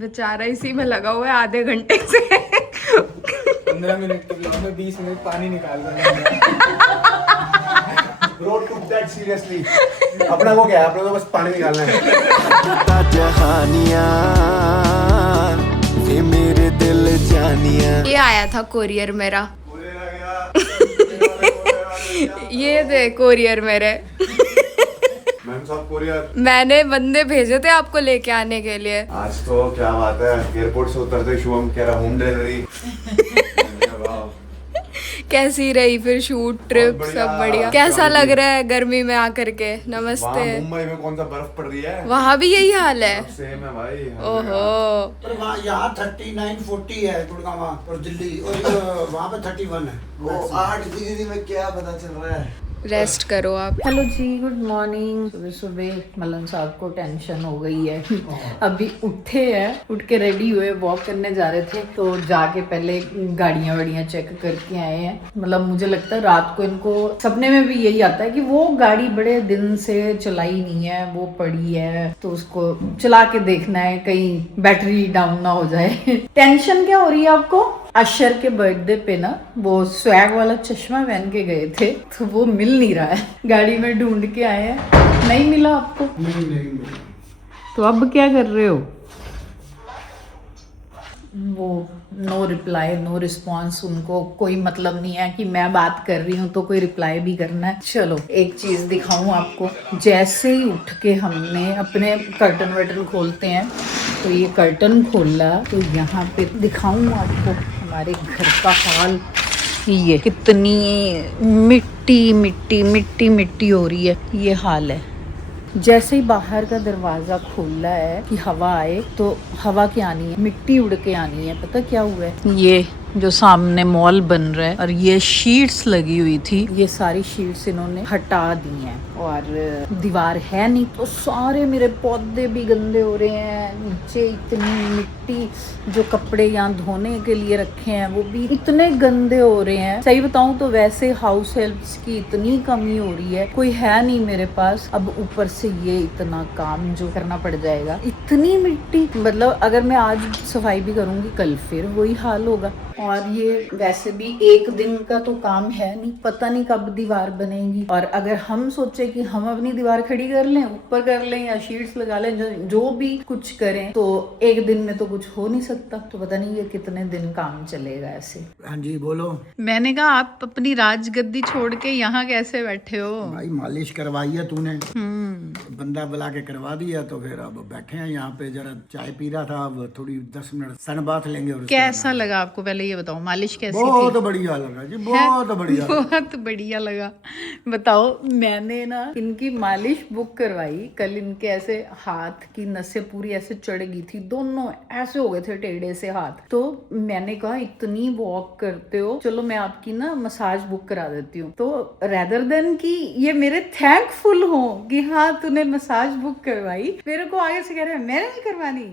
बेचारा इसी में लगा हुआ है आधे घंटे से। 15 मिनट के ब्लॉग में 20 मिनट पानी निकाल रहा Bro took that seriously. अपना वो क्या है, अपना तो बस पानी निकालना है। जहानियां वे मेरे दिल जानियां। ये आया था कोरियर मेरा। ये दे कोरियर मेरे। मैंने बंदे भेजे थे आपको लेके आने के लिए। आज तो क्या बात है, एयरपोर्ट से उतरते शुभम कह रहा होम डिलीवरी। कैसी रही फिर शूट ट्रिप? सब बढ़िया। कैसा लग रहा है गर्मी में आकर के? नमस्ते। मुंबई में कौन सा बर्फ पड़ रही है? वहाँ भी यही हाल है? सेम है भाई। ओहो। पर वहाँ यहाँ 39-40 है गुड़गांव और दिल्ली, और वहाँ पे 31 है। वो 8 डिग्री में क्या पता चल रहा है। रेस्ट करो आप। हेलो जी, गुड मॉर्निंग। सुबह सुबह मलन साहब को टेंशन हो गई है। अभी उठे हैं, उठ के रेडी हुए, वॉक करने जा रहे थे तो जाके पहले गाड़ियां वाड़ियां चेक करके आए हैं। मतलब मुझे लगता है रात को इनको सपने में भी यही आता है कि वो गाड़ी बड़े दिन से चलाई नहीं है, वो पड़ी है तो उसको चला के देखना है कहीं बैटरी डाउन ना हो जाए। टेंशन क्या हो रही है आपको? अशर के बर्थडे पे ना वो स्वैग वाला चश्मा पहन के गए थे तो वो मिल नहीं रहा है। गाड़ी में ढूंढ के आए हैं, नहीं मिला आपको? नहीं। तो अब क्या कर रहे हो? वो नो रिप्लाई, नो रिस्पॉन्स। उनको कोई मतलब नहीं है कि मैं बात कर रही हूँ तो कोई रिप्लाई भी करना है। चलो एक चीज दिखाऊं आपको। जैसे ही उठ के हमने अपने कर्टन वर्टन खोलते हैं तो ये कर्टन खोला तो यहाँ पे दिखाऊं आपको हमारे घर का हाल। ये कितनी मिट्टी मिट्टी मिट्टी मिट्टी हो रही है, ये हाल है। जैसे ही बाहर का दरवाजा खोला है कि हवा आए तो हवा क्या आनी है, मिट्टी उड़ के आनी है। पता क्या हुआ है? ये जो सामने मॉल बन रहा है और ये शीट्स लगी हुई थी, ये सारी शीट्स इन्होंने हटा दी हैं और दीवार है नहीं तो सारे मेरे पौधे भी गंदे हो रहे हैं। नीचे इतनी मिट्टी, जो कपड़े यहाँ धोने के लिए रखे हैं वो भी इतने गंदे हो रहे हैं। सही बताऊं तो वैसे हाउस हेल्प्स की इतनी कमी हो रही है, कोई है नहीं मेरे पास। अब ऊपर से ये इतना काम जो करना पड़ जाएगा, इतनी मिट्टी। मतलब अगर मैं आज सफाई भी करूंगी कल फिर वही हाल होगा। और ये वैसे भी एक दिन का तो काम है नहीं, पता नहीं कब दीवार बनेगी। और अगर हम सोचे कि हम अपनी दीवार खड़ी कर लें, ऊपर कर लें या शीट्स लगा लें, जो भी कुछ करें तो एक दिन में तो कुछ हो नहीं सकता। तो पता नहीं ये कितने दिन काम चलेगा ऐसे। हाँ जी बोलो। मैंने कहा आप अपनी राजगद्दी छोड़ के यहाँ कैसे बैठे हो? भाई मालिश करवाई है तूने, बंदा बुला के करवा दिया तो फिर अब बैठे हैं यहाँ पे। जरा चाय पी रहा था, अब थोड़ी 10 मिनट सन बाथ लेंगे। और कैसा लगा आपको पहले ये बताओ, मालिश कैसी बहुत थी? बढ़िया लगा जी, बहुत बढ़िया। बहुत बढ़िया लगा। बताओ, मैंने ना इनकी मालिश बुक करवाई कल। इनके ऐसे हाथ की नसें पूरी ऐसे चढ़ गई थी, दोनों ऐसे हो गए थे टेढ़े से हाथ। तो मैंने कहा इतनी वॉक करते हो, चलो मैं आपकी ना मसाज बुक करा देती हूँ। तो रेदर देन कि ये मेरे थैंकफुल हो कि हाँ तूने मसाज बुक करवाई, मेरे को आगे से कह रहे हैं मैंने नहीं करवानी,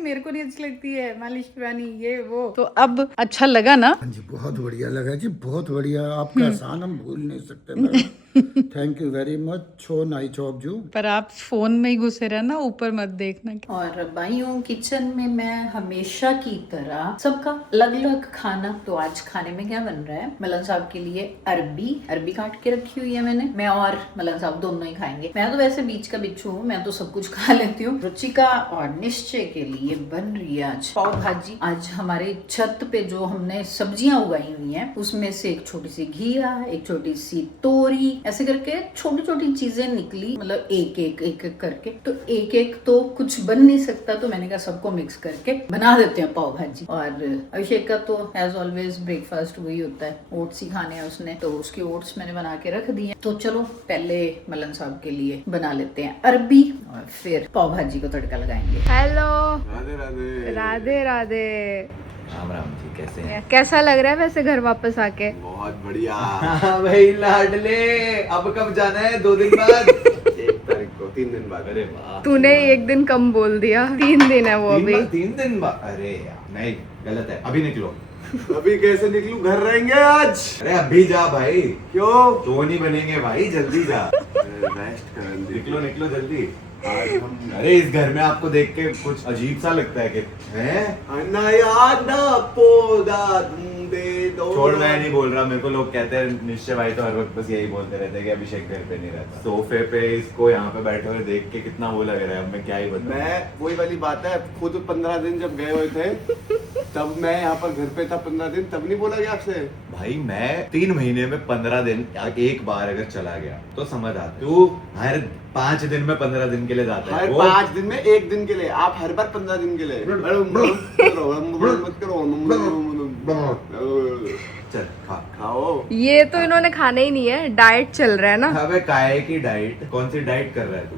मेरे को नहीं अच्छी लगती है मालिश करवानी, ये वो। तो अब अच्छा लगा ना? हाँ जी बहुत बढ़िया लगा जी, बहुत बढ़िया। आपका एहसान हम भूल नहीं सकते madam. Thank you very much, so nice job you. पर आप फोन में ही घुसे रहना, ऊपर मत देखना। और भाइयों किचन में मैं हमेशा की तरह सबका अलग अलग खाना। तो आज खाने में क्या बन रहा है? मलन साहब के लिए अरबी काट के रखी हुई है मैंने। मैं और मलन साहब दोनों ही खाएंगे। मैं तो वैसे बीच का बिच्छू हूँ, मैं तो सब कुछ खा लेती हूँ। रुचिका और निश्चय के लिए बन रही है आज पाव भाजी। आज हमारे छत पे जो हमने सब्जियां उगाई हुई है उसमें से एक छोटी सी घिया, एक छोटी सी तोरी, ऐसे करके छोटी छोटी चीजें निकली। मतलब एक एक करके, तो एक एक तो कुछ बन नहीं सकता, तो मैंने कहा सबको मिक्स करके बना देते हैं पाव भाजी। और अभिषेक का तो एज ऑलवेज ब्रेकफास्ट वही होता है, ओट्स ही खाने हैं उसने, तो उसके ओट्स मैंने बना के रख दिए। तो चलो पहले मलन साहब के लिए बना लेते हैं अरबी और फिर पाव भाजी को तड़का लगाएंगे। हेलो। राधे राधे। राधे राधे। राम राम जी, कैसे हैं? कैसा लग रहा है वैसे घर वापस आके? बहुत बढ़िया। हाँ भाई लाडले, अब कब जाना है? 2 दिन बाद? 1 तारीख को, 3 दिन बाद। अरे वाह, तूने एक दिन कम बोल दिया, 3 दिन है वो अभी। 3 दिन बाद? अरे यार नहीं, गलत है, अभी निकलो। अभी कैसे निकलूं, घर रहेंगे आज। अरे अभी जा भाई, क्यों? तो नहीं बनेंगे भाई, जल्दी जा। रेस्ट कर, निकलो निकलो जल्दी। आज हम अरे इस घर में आपको देख के कुछ अजीब सा लगता है कि छोड़, मैं नहीं बोल रहा। मेरे को लोग कहते हैं निश्चय भाई तो हर वक्त बस यही बोलते रहते हैं कि अभिषेक घर पे नहीं रहता। सोफे पे इसको यहाँ पे बैठे हुए देख के कितना वो लग रहा है। अब मैं क्या ही बताऊं। मैं वही वाली बात है, खुद 15 दिन जब गए हुए थे तब मैं यहाँ पर घर पे था 15 दिन, तब नहीं बोला गया आपसे? भाई मैं 3 महीने में 15 दिन एक बार अगर चला गया तो समझ आता। तू हर 5 दिन में 15 दिन के लिए जाता है। हर 5 दिन में 1 दिन के लिए, आप हर बार 15 दिन के लिए। मत करो, चल खा। खाओ। ये तो इन्होंने खाना ही नहीं है, डाइट चल रहा है ना। अबे काहे की डाइट? कौन सी डाइट कर रहा है तू?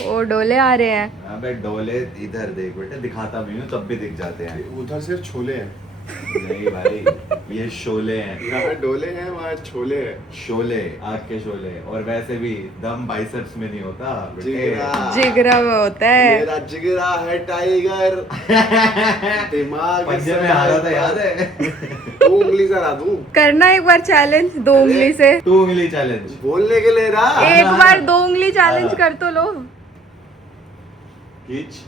वो डोले आ रहे हैं। अबे डोले इधर देख बेटे, दिखाता भी हूँ तब भी दिख जाते हैं। उधर सिर्फ छोले हैं। नहीं भाई ये शोले हैं। यहाँ डोले हैं, वहाँ छोले हैं। शोले, आग के शोले। और वैसे भी दम बाइसेप्स में नहीं होता बेटे। जिगरा में होता है। मेरा जिगरा है टाइगर। दिमाग पंजे में हारा था याद है? 2 उंगली करा दूं। करना एक बार चैलेंज 2 उंगली से। 2 उंगली चैलेंज बोलने के लिए ना। एक बार 2 उंगली चैलेंज कर तो लो। खींच।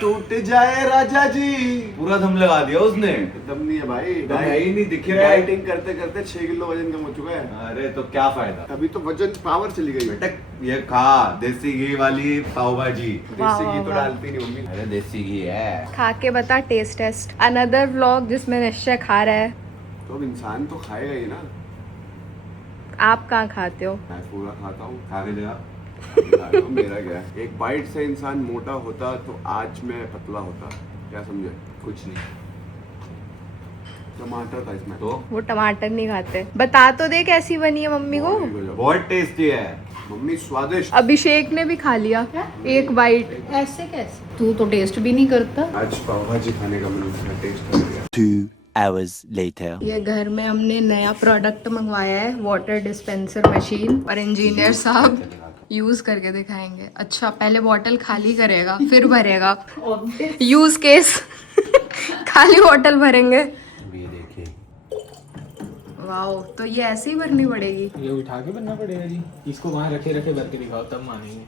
टूट जाए राजा जी। पूरा दम लगा दिया उसने। दम नहीं है भाई, दम है ही नहीं, दिख रहा है। डाइटिंग करते करते 6 किलो वजन कम हो चुका है। अरे तो क्या फायदा? अभी तो वजन पावर चली गई। बेटा ये खा देसी घी वाली पाव भाजी। देसी घी तो डालती नहीं मम्मी। अरे देसी घी है। खा के बता टेस्ट टेस्ट। अनदर व्लॉग जिसमें निश्चय खा रहा है। तो अब इंसान तो खाएगा ही ना। आप कहाँ खाते हो? मैं पूरा खाता हूँ। खा के जा। मेरा क्या है? एक बाइट से इंसान मोटा होता तो आज मैं पतला होता। क्या समझे? कुछ नहीं टमाटर था इसमें तो वो टमाटर नहीं खाते। बता तो दे कैसी बनी है मम्मी को। बहुत टेस्टी है। मम्मी स्वादिष्ट। अभिषेक ने भी खा लिया एक बाइट। ऐसे कैसे? तू तो टेस्ट भी नहीं करता। आज पाव भाजी खाने का मन टेस्ट कर लिया। 2 hours later. ये घर में हमने नया प्रोडक्ट मंगवाया है, वाटर डिस्पेंसर मशीन। और इंजीनियर साहब यूज करके दिखाएंगे। अच्छा पहले बॉटल खाली करेगा फिर भरेगा। यूज केस खाली बॉटल भरेंगे। ये देखिए। वाओ, तो ये ऐसे ही भरनी पड़ेगी। ये उठा के बनना पड़ेगा जी। इसको वहाँ रखे रखे भर के दिखाओ तब मानेंगे।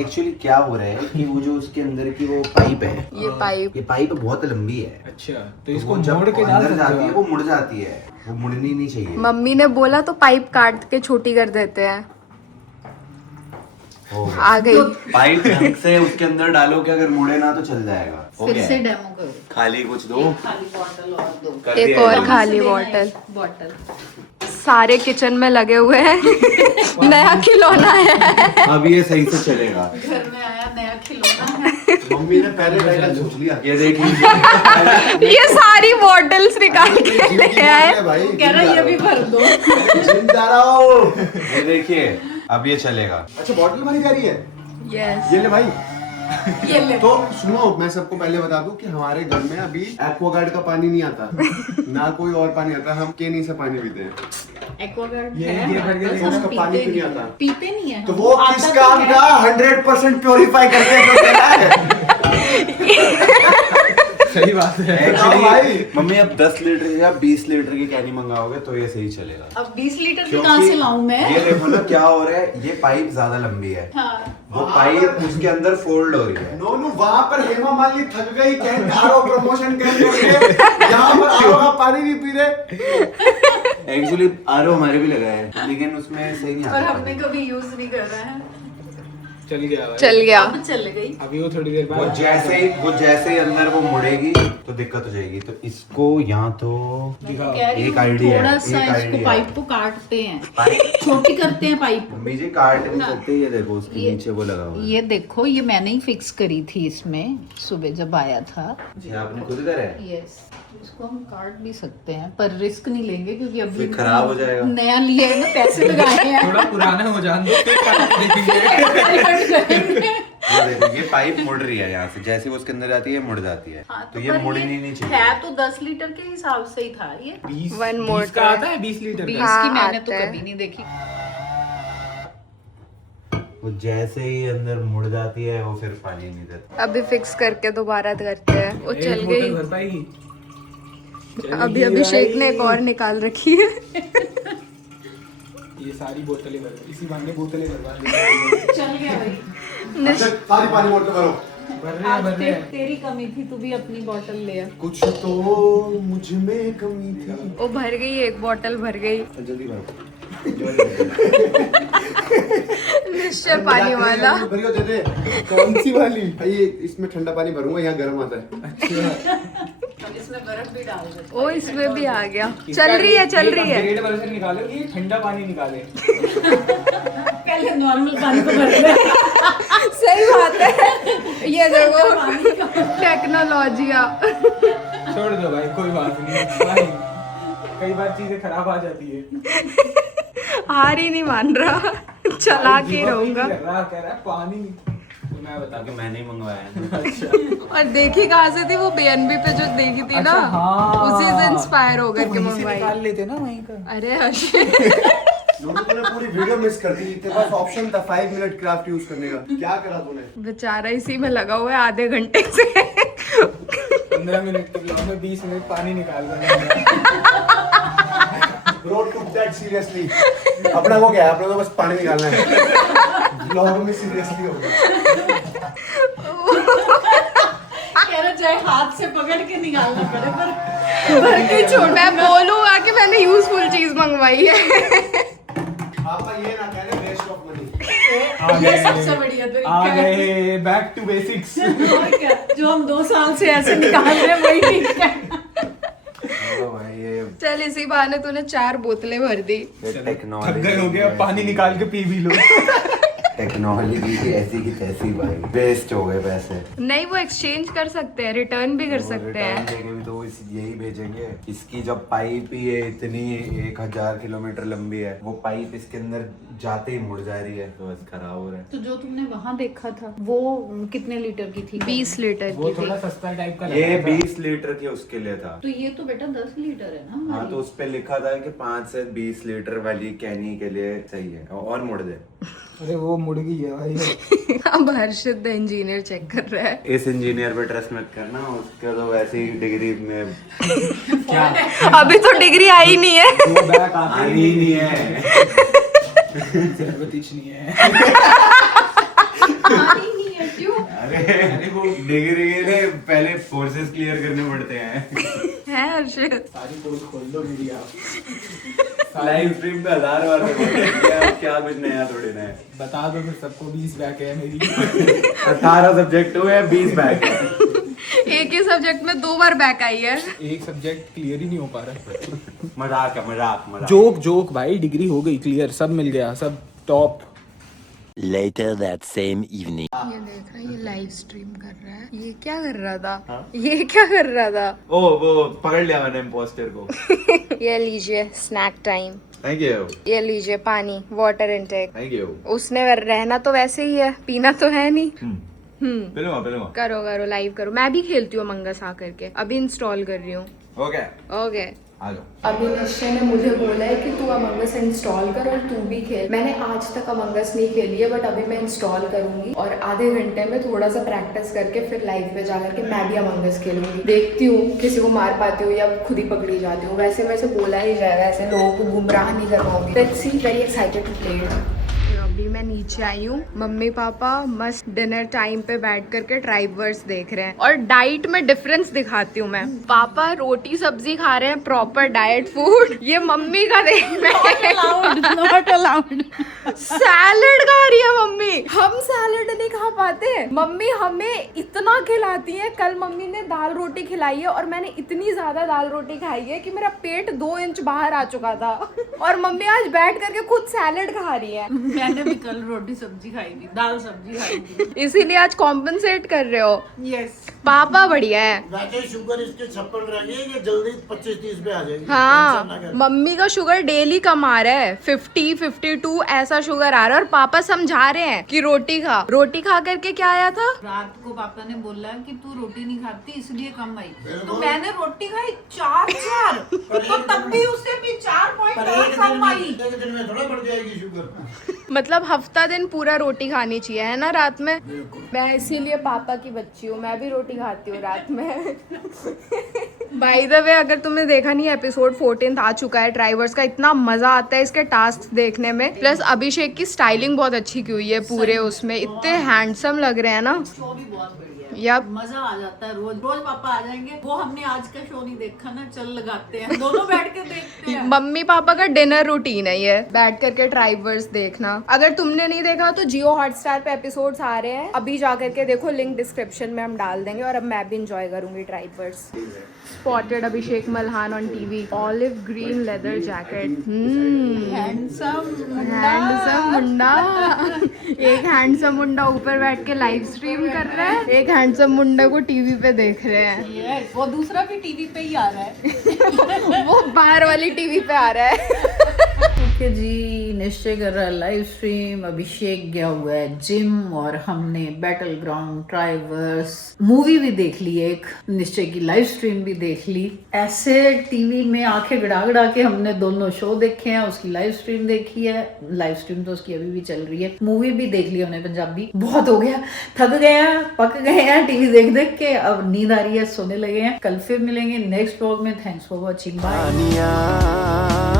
एक्चुअली क्या हो रहा है कि वो जो उसके अंदर की वो पाइप है, ये पाइप बहुत लंबी है। अच्छा तो तो इसको वो जब मोड़ के डाल अंदर सकते जाती है हो वो मुड़ जाती है, वो मुड़नी नहीं चाहिए। मम्मी ने बोला तो पाइप काट के छोटी कर देते हैं। आ गई। पाइप ढंग से उसके अंदर डालो कि अगर मुड़े ना तो चल जाएगा। हो फिर गया से है? डेमो करो। खाली कुछ दो। खाली बॉटल और दो। कर एक दिया और है। खाली बॉटल। बॉटल सारे किचन में लगे हुए हैं। नया खिलौना है। अब ये सही से चलेगा। घर में आया नया खिलौना है। मम्मी ने पहले टाइटल सोच लिया। ये देख लीजिए। ये सारी बॉटल्स निकाल के ले आए। भाई कह रहा ये भी भर दो। जिंदा रहो। ये देखिए अब ये चलेगा। अच्छा बॉटल भरी जा रही है। यस। ये ले भाई। ये ले। तो सुनो, मैं सबको पहले बता दूं कि हमारे घर में अभी एक्वागार्ड का पानी नहीं आता, ना कोई और पानी आता। हम केनी से पानी पीते हैं। एक्वागार्ड ये है, भर के बस ले। हम उसका पानी क्यों नहीं आता? पीते नहीं है। तो वो आता किस तो काम है। का 100% प्योरीफाई करके जो देना है। सही बात है। बताओ भाई। मम्मी अब 10 लीटर या 20 लीटर की कैनी मंगाओगे तो ये सही चलेगा। अब 20 लीटर की कहाँ से लाऊं मैं? ये देखो ना क्या हो रहा है, ये पाइप ज्यादा लंबी है। हाँ। वो पाइप उसके अंदर फोल्ड हो रही है। नोनू वहाँ पर हेमा मालिनी थक गई आरो प्रमोशन करने के लिए, यहाँ पर आरो का पानी नहीं पी रहे। एक्चुअली आरओ हमारे भी लगा है लेकिन उसमें सही नहीं और आता। हमने कभी यूज नहीं कर रहा है। चल गया भाई। चल गया। अब चल गई। अभी वो थोड़ी देर वो बाद जैसे ही अंदर वो मुड़ेगी तो दिक्कत हो जाएगी। तो इसको यहाँ तो दिखाओ। कह रही एक हूँ, आइडिया है, थोड़ा एक सा इसको आइडिया पाइप है। को काटते हैं, छोटी करते हैं पाइप। मम्मी जी काट नहीं सकते। ये देखो उसके ये- नीचे वो लगा हुआ है। ये देखो, ये मैंने ही फिक्स करी थी इसमें सुबह जब आया था। ये आपने खुद करा है? यस, इसको हम काट भी सकते हैं पर रिस्क नहीं लेंगे क्योंकि अभी फिर खराब हो जाएगा। नया लिया है ना, पैसे लगाए हैं। थोड़ा पुराना हो जान दो फिर काट देंगे। ये देखो ये पाइप मुड़ रही है यहाँ से, जैसे वो उसके अंदर जाती है मुड़ जाती है। हाँ, तो ये पर मुड़नी नहीं चाहिए। है तो 10 लीटर के हिसाब से ही था ये। 1 more 20 का आता है 20 लीटर 20 का। हाँ, की मैंने तो आता है। कभी नहीं देखी। वो जैसे ही अंदर मुड़ जाती है वो फिर पानी नहीं देता। अभी फिक्स करके दोबारा करते हैं। वो एक चल बोतल गई। भर पाएगी। अभी अभिषेक ने एक और निकाल रखी है। ये सारी बोतलें भर इसी बहाने बोतलें भरवा ली। चल गया भाई। अच्छा, सारी पानी बोतल भरो। भर रहे हैं, भर रहे हैं। तेरी कमी थी, तू भी अपनी बोतल ले आ। कुछ तो मुझ में कमी थी। वो भर गई, एक बोतल भर गई। जल्दी भरो। निश्चय पानी वाला। भरियो दे दे। कौन सी वाली? ये इसमें ठंडा पानी भरूंगा, यहाँ गर्म आता है। अब इसमें बर्फ भी डाल दे। ओ इसमें भी आ गया। चल रही है, चल रही है। ग्रेड वर्जन निकालो, ये ठंडा पानी निकाले। पहले नॉर्मल पानी को भर ले। सही बात है। ये देखो टेक्नोलॉजिया। छोड़ दो भाई, कोई बात नहीं, fine। कई बार चीजें खराब आ जाती है। हार ही नहीं मान रहा, चला के रहूंगा। कह रहा है पानी, तो मैं बता ताकि मैंने ही मंगवाया है। अच्छा और देखी कहाँ से थी वो, BNB पे जो देखी थी ना, हाँ। उसी से इंस्पायर हो करके वहीं से मंगवाई। निकाल लेते ना वहीं का। अरे हर्षित लोगों ने पूरी वीडियो मिस कर दी। तेरे पास ऑप्शन था 5 मिनट क्राफ्ट यूज करने का, क्या करा तूने? बेचारा इसी में लगा हुआ है आधे घंटे से। 15 मिनट के ब्लॉग में 20 मिनट पानी निकाल रहा है। Bro took that seriously। अपना को क्या है, अपना तो बस पानी निकालना है। ब्लॉग में सीरियसली हो गया। कह रहा चाहे हाथ से पकड़ के निकालना पड़े, पर भर के छोड़। मैं बोलूंगा कि मैंने यूजफुल चीज मंगवाई है। पापा ये ना कहने वेस्ट ऑफ मनी। ये सबसे बढ़िया तरीका आ है। गए बैक टू बेसिक्स। और क्या, जो हम 2 साल से ऐसे निकाल रहे हैं वही ठीक है। भाई ये चल इसी बहाने तूने 4 बोतलें भर दी। थक गए हो गया, पानी निकाल के पी भी लो। टेक्नोलॉजी की ऐसी की तैसी भाई, वेस्ट हो गए पैसे। नहीं, वो एक्सचेंज कर सकते हैं, रिटर्न भी कर सकते रिटर्न हैं। देंगे भी तो वो यही भेजेंगे। इसकी जब पाइप ही है इतनी 1000 किलोमीटर लंबी है, वो पाइप इसके अंदर जाते ही मुड़ जा रही है, तो बस खराब हो रहा है। तो जो तुमने वहाँ देखा था वो कितने लीटर की थी? 20 लीटर वो की थी। थोड़ा सस्ता टाइप का ये लगा था। 20 लीटर की उसके लिए था। तो ये तो बेटा 10 लीटर है ना हाँ, हमारी। तो उस पे लिखा था कि 5 से 20 लीटर वाली कैनी के लिए सही है, और मुड़ दे। अरे वो मुड़ गई है भाई। अब हर्षित इंजीनियर चेक कर रहा है। इस इंजीनियर पे ट्रस्ट मत करना, उसका तो वैसे ही डिग्री में क्या? अभी तो डिग्री आई नहीं है। वो बैक आते आनी ही नहीं है। सर्वतिश नहीं है। पानी नहीं है क्यों? अरे वो डिग्री के लिए पहले कोर्सेज क्लियर करने पड़ते हैं। है हर्षित। सारी पोल खोल दो मेरी आप। लाइव स्ट्रीम पे 1000 बार क्या कुछ नया थोड़ी ना है। बता दो फिर सबको 20 बैक है मेरी। 18 सब्जेक्ट हुए, 20 बैक। एक ही सब्जेक्ट में 2 बार बैक आई है। एक सब्जेक्ट क्लियर ही नहीं हो पा रहा। मजाक है, मजाक। जोक भाई, डिग्री हो गई क्लियर, सब मिल गया, सब top. Later that same evening. ये देख रहा है, ये लाइव स्ट्रीम कर रहा है। ये क्या कर रहा था? ये क्या कर रहा था? ओ वो पकड़ लिया मैंने इम्पोस्टर को। ये लीजिए स्नैक टाइम। थैंक यू, ये लीजिए पानी, वाटर इनटेक। Thank you. उसने रहना तो वैसे ही है, पीना तो है नहीं। पिलूंगा। करो लाइव करो। मैं भी खेलती हूँ मंगस आ करके, अभी इंस्टॉल कर रही हूँ। Okay, okay. आ जाओ। अभी निश्चय ने मुझे बोला है कि तू अमंग अस इंस्टॉल कर और तू भी खेल। मैंने आज तक अमंग अस नहीं खेली है, बट अभी मैं इंस्टॉल करूंगी और आधे घंटे में थोड़ा सा प्रैक्टिस करके फिर लाइव पे जाकर के मैं भी अमंग अस खेलूंगी। देखती हूँ किसी को मार पाती हूँ या खुद ही पकड़ी जाती हूँ। वैसे बोला ही जाएगा, ऐसे लोगों को गुमराह नहीं कर पाऊंगी। Let's see, very excited to play it. अभी मैं नीचे आई हूँ, मम्मी पापा मस्त डिनर टाइम पे बैठ करके ट्राइबर्स देख रहे हैं। और डाइट में डिफरेंस दिखाती हूँ मैं। पापा रोटी सब्जी खा रहे हैं, प्रॉपर डाइट फूड। ये मम्मी का देख रहे हैं, नॉट अलाउड। सैलेड खा रही है मम्मी। हम सैलेड नहीं खा पाते। मम्मी हमें इतना खिलाती है। कल मम्मी ने दाल रोटी खिलाई है और मैंने इतनी ज्यादा दाल रोटी खाई है कि मेरा पेट 2 इंच बाहर आ चुका था। और मम्मी आज बैठ करके खुद सैलेड खा रही है। मैंने भी कल रोटी सब्जी खाई थी, दाल सब्जी खाई थी। इसीलिए आज कॉम्पनसेट कर रहे हो। यस। पापा बढ़िया है। वैसे शुगर इसके 56 रह गई है, ये जल्दी 25-30 पे आ जाएगी। हाँ, टेंशन ना कर। मम्मी का शुगर डेली कम आ रहा है, 50-52 ऐसा शुगर आ रहा है। और पापा समझा रहे हैं कि रोटी खा करके क्या आया था। रात को पापा ने बोला कि तू रोटी नहीं खाती इसलिए कम आई, तो मैंने रोटी खाई 4 तो तब भी उससे भी 4 पर पॉइंट कम आई। एक दिन में थोड़ा बढ़ जाएगी शुगर। मतलब हफ्ता दिन पूरा रोटी खानी चाहिए, है ना रात में। मैं इसीलिए पापा की बच्ची हूँ, मैं भी रोटी खाती हूँ रात में। बाय द वे, अगर तुमने देखा नहीं, एपिसोड 14 आ चुका है ड्राइवर्स का। इतना मजा आता है इसके टास्क देखने में। प्लस अभिषेक की स्टाइलिंग बहुत अच्छी की हुई है पूरे उसमें, इतने हैंडसम लग रहे हैं ना। शो भी बहुत बढ़िया है, यप। मजा आ जाता है। रोज रोज पापा आ जाएंगे, वो हमने आज का शो नहीं देखा ना, चल लगाते हैं, दोनों बैठ के देखते हैं। मम्मी पापा का डिनर रूटीन है ये, बैठ करके ट्राइवर्स देखना। अगर तुमने नहीं देखा तो जियो हॉटस्टार पे एपिसोड्स आ रहे हैं, अभी जा करके देखो, लिंक डिस्क्रिप्शन में हम डाल देंगे। और अब मैं भी इंजॉय करूंगी ट्राइवर्स। Spotted Abhishek Malhan on TV, olive green leather jacket. Handsome handsome मुंडा। एक हैंडसम मुंडा ऊपर बैठ के लाइव स्ट्रीम कर रहा है, एक हैंडसम मुंडा को टीवी पे देख रहे हैं। वो दूसरा भी टीवी पे ही आ रहा है। वो बाहर वाली टीवी पे आ रहा है। ओके जी, निश्चय कर रहा है लाइव स्ट्रीम, अभिषेक गया हुआ है जिम, और हमने बैटल ग्राउंड, ट्राइवर्स मूवी भी देख ली, एक निश्चय की लाइव स्ट्रीम भी देख ली। ऐसे टीवी में आंखें गड़ा गड़ा के हमने दोनों शो देखे हैं, उसकी लाइव स्ट्रीम देखी है, लाइव स्ट्रीम तो उसकी अभी भी चल रही है, मूवी भी देख ली हमने पंजाबी। बहुत हो गया, थक गए हैं, पक गए हैं टीवी देख देख के, अब नींद आ रही है, सोने लगे हैं। कल फिर मिलेंगे नेक्स्ट व्लॉग में। Thanks for watching, bye.